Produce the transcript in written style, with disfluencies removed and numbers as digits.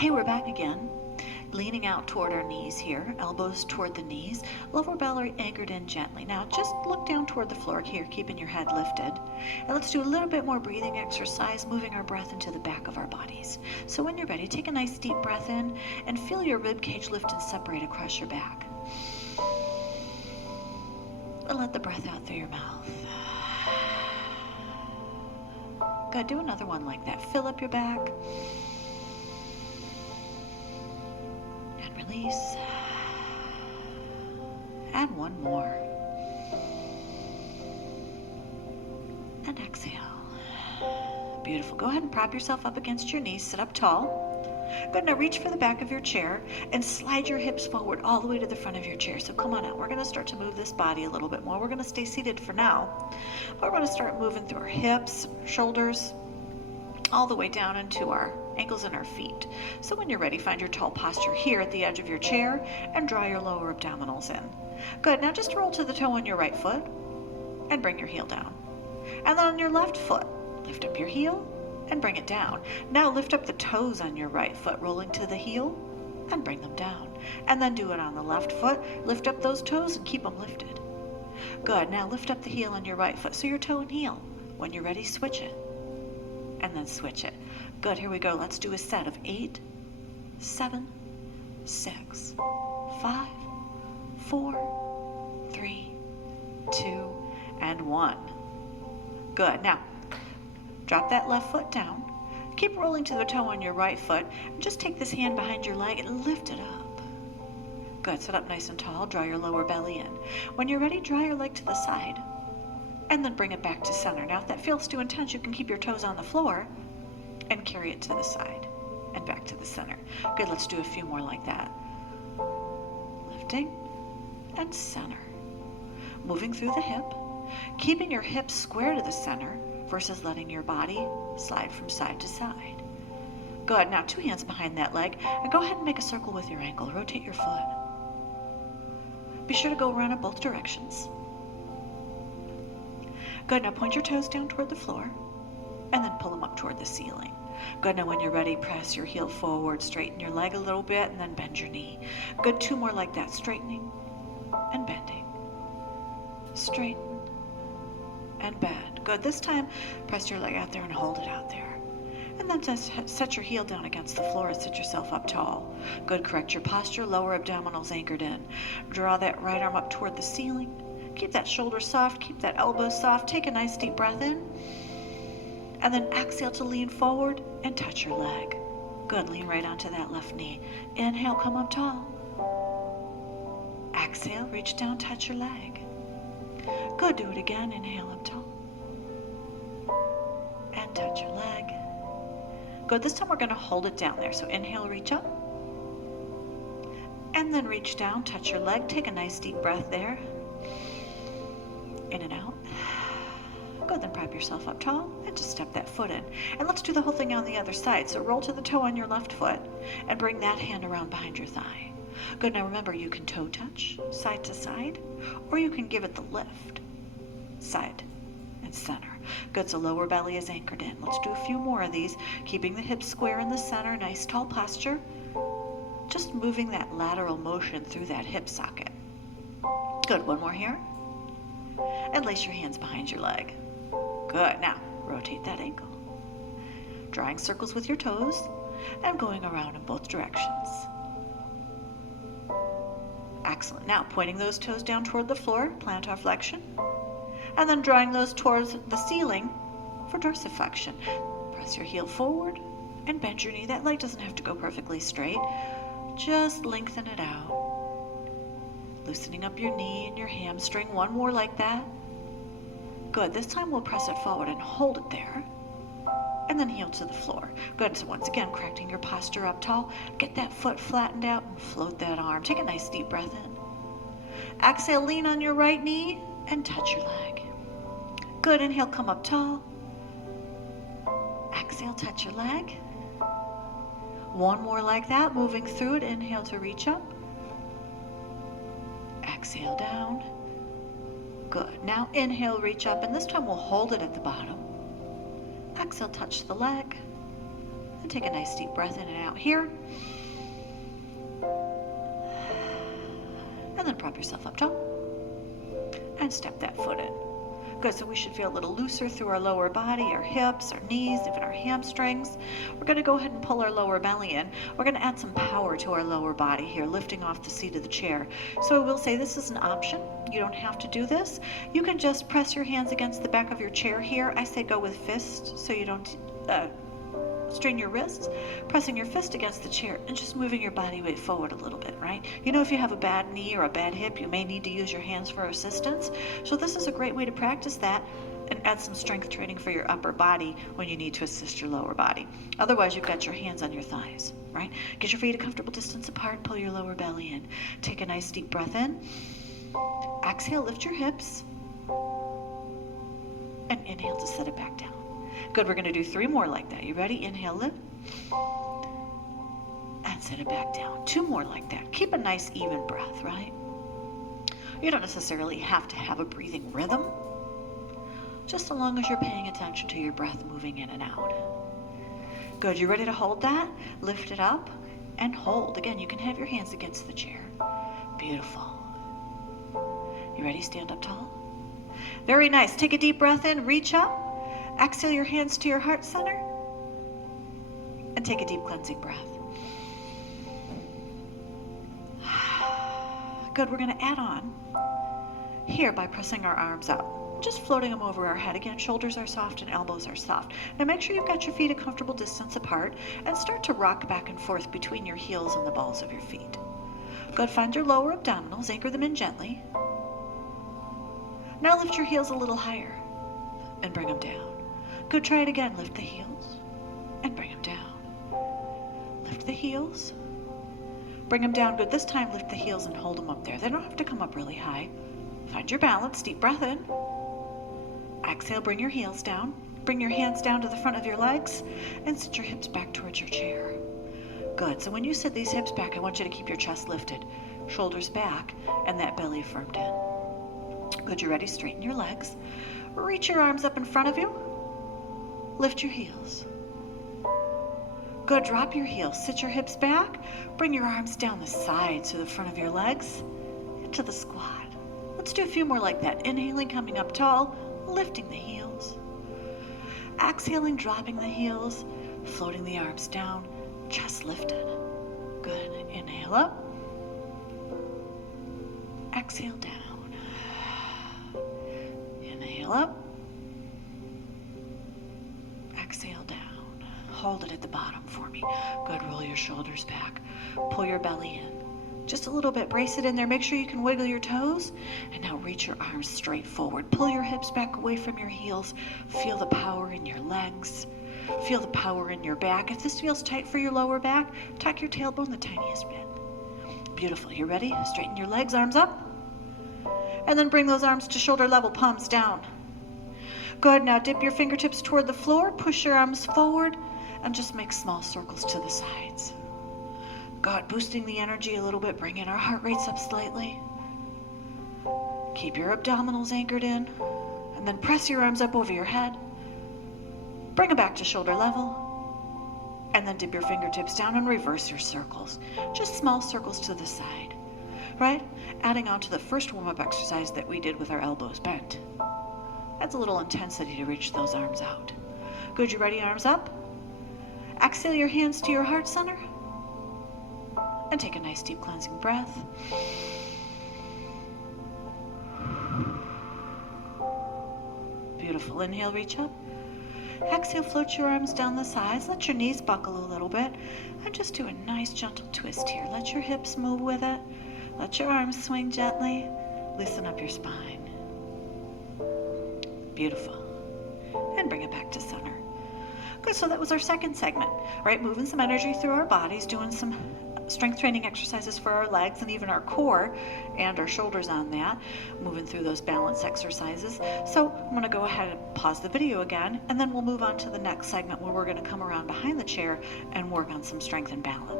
Hey, we're back again. Leaning out toward our knees here, elbows toward the knees, lower belly anchored in gently. Now just look down toward the floor here, keeping your head lifted. And let's do a little bit more breathing exercise, moving our breath into the back of our bodies. So when you're ready, take a nice deep breath in and feel your rib cage lift and separate across your back. And let the breath out through your mouth. Good, do another one like that. Fill up your back. And release. And one more. And exhale. Beautiful. Go ahead and prop yourself up against your knees. Sit up tall. Good. Now reach for the back of your chair and slide your hips forward all the way to the front of your chair. So come on out. We're going to start to move this body a little bit more. We're going to stay seated for now. But we're going to start moving through our hips, shoulders, all the way down into our ankles and our feet. So when you're ready, find your tall posture here at the edge of your chair and draw your lower abdominals in. Good. Now just roll to the toe on your right foot and bring your heel down. And then on your left foot, lift up your heel and bring it down. Now lift up the toes on your right foot, rolling to the heel and bring them down. And then do it on the left foot. Lift up those toes and keep them lifted. Good. Now lift up the heel on your right foot, so your toe and heel. When you're ready, switch it. And then switch it. Good. Here we go. Let's do a set of 8, 7, 6, 5, 4, 3, 2, and 1. Good. Now, drop that left foot down. Keep rolling to the toe on your right foot. And just take this hand behind your leg and lift it up. Good. Sit up nice and tall. Draw your lower belly in. When you're ready, draw your leg to the side. And then bring it back to center. Now, if that feels too intense, you can keep your toes on the floor and carry it to the side and back to the center. Good. Let's do a few more like that. Lifting and center. Moving through the hip. Keeping your hips square to the center versus letting your body slide from side to side. Good. Now 2 hands behind that leg and go ahead and make a circle with your ankle. Rotate your foot. Be sure to go around in both directions. Good. Now point your toes down toward the floor and then pull them up toward the ceiling. Good. Now when you're ready, press your heel forward, straighten your leg a little bit, and then bend your knee. Good. 2 more like that. Straightening and bending. Straighten and bend. Good. This time, press your leg out there and hold it out there. And then just set your heel down against the floor and sit yourself up tall. Good. Correct your posture. Lower abdominals anchored in. Draw that right arm up toward the ceiling. Keep that shoulder soft. Keep that elbow soft. Take a nice deep breath in. And then exhale to lean forward and touch your leg. Good. Lean right onto that left knee. Inhale, come up tall. Exhale, reach down, touch your leg. Good. Do it again. Inhale up tall. And touch your leg. Good. This time we're going to hold it down there. So inhale, reach up. And then reach down, touch your leg. Take a nice deep breath there. In and out. Good. Then prop yourself up tall and just step that foot in. And let's do the whole thing on the other side. So roll to the toe on your left foot and bring that hand around behind your thigh. Good. Now remember, you can toe touch side to side, or you can give it the lift side and center. Good. So lower belly is anchored in. Let's do a few more of these, keeping the hips square in the center. Nice tall posture. Just moving that lateral motion through that hip socket. Good. One more here. And lace your hands behind your leg. Good. Now rotate that ankle. Drawing circles with your toes and going around in both directions. Excellent. Now pointing those toes down toward the floor, plantar flexion. And then drawing those towards the ceiling for dorsiflexion. Press your heel forward and bend your knee. That leg doesn't have to go perfectly straight. Just lengthen it out. Loosening up your knee and your hamstring. One more like that. Good. This time we'll press it forward and hold it there. And then heel to the floor. Good. So once again, correcting your posture up tall. Get that foot flattened out and float that arm. Take a nice deep breath in. Exhale, lean on your right knee and touch your leg. Good. Inhale, come up tall. Exhale, touch your leg. One more like that, moving through it. Inhale to reach up. Exhale down. Good. Now inhale, reach up, and this time we'll hold it at the bottom. Exhale, touch the leg. And take a nice deep breath in and out here. And then prop yourself up tall. And step that foot in. Good, so we should feel a little looser through our lower body, our hips, our knees, even our hamstrings. We're going to go ahead and pull our lower belly in. We're going to add some power to our lower body here, lifting off the seat of the chair. So I will say this is an option. You don't have to do this. You can just press your hands against the back of your chair here. I say go with fist so you don't strain your wrists, pressing your fist against the chair and just moving your body weight forward a little bit, right? You know, if you have a bad knee or a bad hip, you may need to use your hands for assistance. So this is a great way to practice that and add some strength training for your upper body when you need to assist your lower body. Otherwise, you've got your hands on your thighs, right? Get your feet a comfortable distance apart, pull your lower belly in. Take a nice deep breath in. Exhale, lift your hips. And inhale to set it back down. Good, we're going to do 3 more like that. You ready? Inhale, lift. And set it back down. 2 more like that. Keep a nice even breath, right? You don't necessarily have to have a breathing rhythm, just so long as you're paying attention to your breath moving in and out. Good, you ready to hold that? Lift it up and hold. Again, you can have your hands against the chair. Beautiful. You ready? Stand up tall. Very nice. Take a deep breath in, reach up. Exhale your hands to your heart center and take a deep cleansing breath. Good, we're going to add on here by pressing our arms up, just floating them over our head. Again, shoulders are soft and elbows are soft. Now make sure you've got your feet a comfortable distance apart and start to rock back and forth between your heels and the balls of your feet. Good, find your lower abdominals, anchor them in gently. Now lift your heels a little higher and bring them down. Good, try it again. Lift the heels and bring them down. Lift the heels, bring them down. Good, this time lift the heels and hold them up there. They don't have to come up really high. Find your balance, deep breath in. Exhale, bring your heels down. Bring your hands down to the front of your legs and sit your hips back towards your chair. Good, so when you sit these hips back, I want you to keep your chest lifted, shoulders back, and that belly firmed in. Good, you ready? Straighten your legs. Reach your arms up in front of you. Lift your heels. Good, drop your heels. Sit your hips back. Bring your arms down the sides to the front of your legs into the squat. Let's do a few more like that. Inhaling, coming up tall, lifting the heels. Exhaling, dropping the heels, floating the arms down, chest lifted. Good. Inhale up. Exhale down. Inhale up. Exhale down. Hold it at the bottom for me. Good, roll your shoulders back. Pull your belly in. Just a little bit, brace it in there. Make sure you can wiggle your toes. And now reach your arms straight forward. Pull your hips back away from your heels. Feel the power in your legs. Feel the power in your back. If this feels tight for your lower back, tuck your tailbone the tiniest bit. Beautiful. You ready? Straighten your legs, arms up. And then bring those arms to shoulder level, palms down. Good, now dip your fingertips toward the floor, push your arms forward, and just make small circles to the sides. Good, boosting the energy a little bit, bringing our heart rates up slightly. Keep your abdominals anchored in, and then press your arms up over your head. Bring them back to shoulder level, and then dip your fingertips down and reverse your circles. Just small circles to the side, right? Adding on to the first warm-up exercise that we did with our elbows bent. Adds a little intensity to reach those arms out. Good, you ready? Arms up. Exhale your hands to your heart center. And take a nice deep cleansing breath. Beautiful. Inhale, reach up. Exhale, float your arms down the sides. Let your knees buckle a little bit. And just do a nice gentle twist here. Let your hips move with it. Let your arms swing gently. Loosen up your spine. Beautiful. And bring it back to center. Good, so that was our second segment, right? Moving some energy through our bodies, doing some strength training exercises for our legs and even our core and our shoulders on that, moving through those balance exercises. So I'm going to go ahead and pause the video again, and then we'll move on to the next segment where we're going to come around behind the chair and work on some strength and balance.